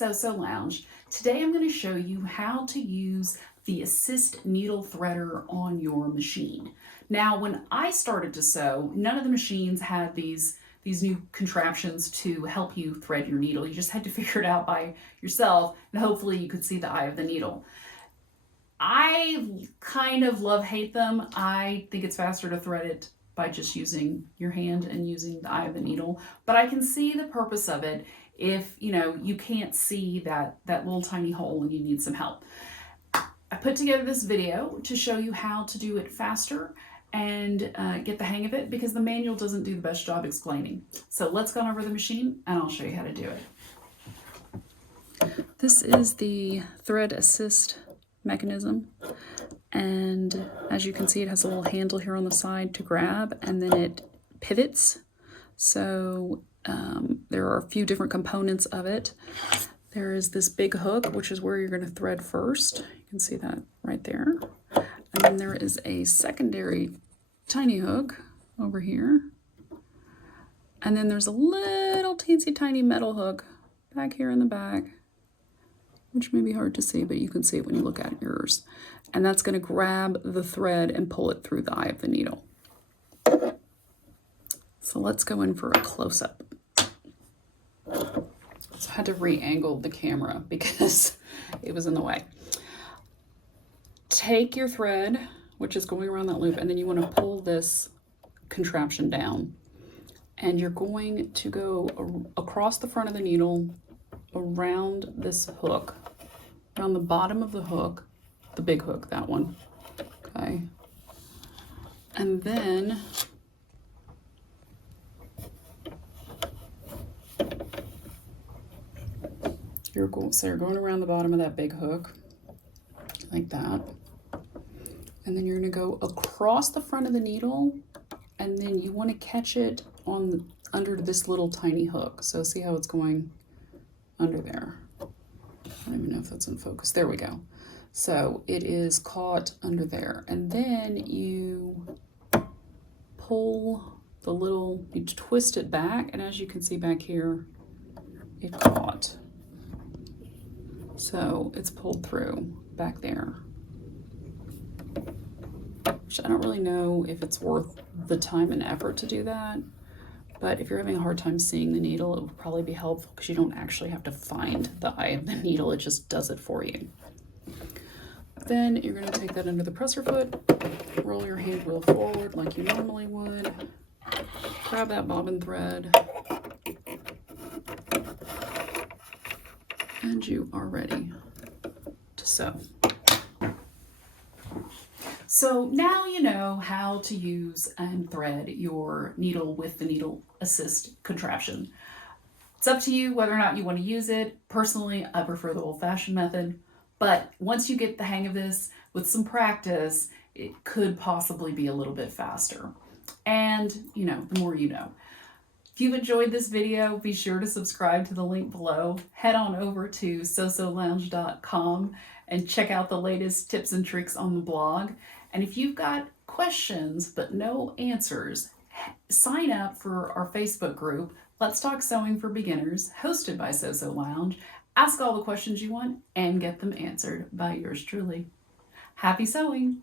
So Lounge. Today I'm going to show you how to use the Assist Needle Threader on your machine. Now, when I started to sew, none of the machines had these new contraptions to help you thread your needle. You just had to figure it out by yourself, and hopefully you could see the eye of the needle. I kind of love-hate them. I think it's faster to thread it by just using your hand and using the eye of the needle, but I can see the purpose of it if you can't see that little tiny hole and you need some help. I put together this video to show you how to do it faster and get the hang of it, because the manual doesn't do the best job explaining. So let's go over the machine and I'll show you how to do it. This is the thread assist mechanism, and as you can see, it has a little handle here on the side to grab, and then it pivots. So there are a few different components of it. There is this big hook, which is where you're going to thread first. You can see that right there. And then there is a secondary tiny hook over here. And then there's a little teensy tiny metal hook back here in the back, which may be hard to see, but you can see it when you look at yours. And that's going to grab the thread and pull it through the eye of the needle. So let's go in for a close-up. So I had to re-angle the camera because it was in the way. Take your thread, which is going around that loop, and then you want to pull this contraption down. And you're going to go across the front of the needle, around this hook, around the bottom of the hook, the big hook, that one, okay? And then you're going around the bottom of that big hook, like that. And then you're gonna go across the front of the needle, and then you wanna catch it under this little tiny hook. So see how it's going under there. I don't even know if that's in focus. There we go. So it is caught under there. And then you pull you twist it back, and as you can see back here, it caught. So it's pulled through back there. Which I don't really know if it's worth the time and effort to do that. But if you're having a hard time seeing the needle, it would probably be helpful because you don't actually have to find the eye of the needle. It just does it for you. Then you're going to take that under the presser foot, roll your hand wheel forward like you normally would, grab that bobbin thread, and you are ready to sew. So now you know how to use and thread your needle with the needle assist contraption. It's up to you whether or not you want to use it. Personally, I prefer the old-fashioned method, but once you get the hang of this, with some practice, it could possibly be a little bit faster. And, the more you know. If you've enjoyed this video, be sure to subscribe to the link below. Head on over to sewlounge.com and check out the latest tips and tricks on the blog. And if you've got questions but no answers, sign up for our Facebook group, Let's Talk Sewing for Beginners, hosted by So Lounge. Ask all the questions you want and get them answered by yours truly. Happy sewing!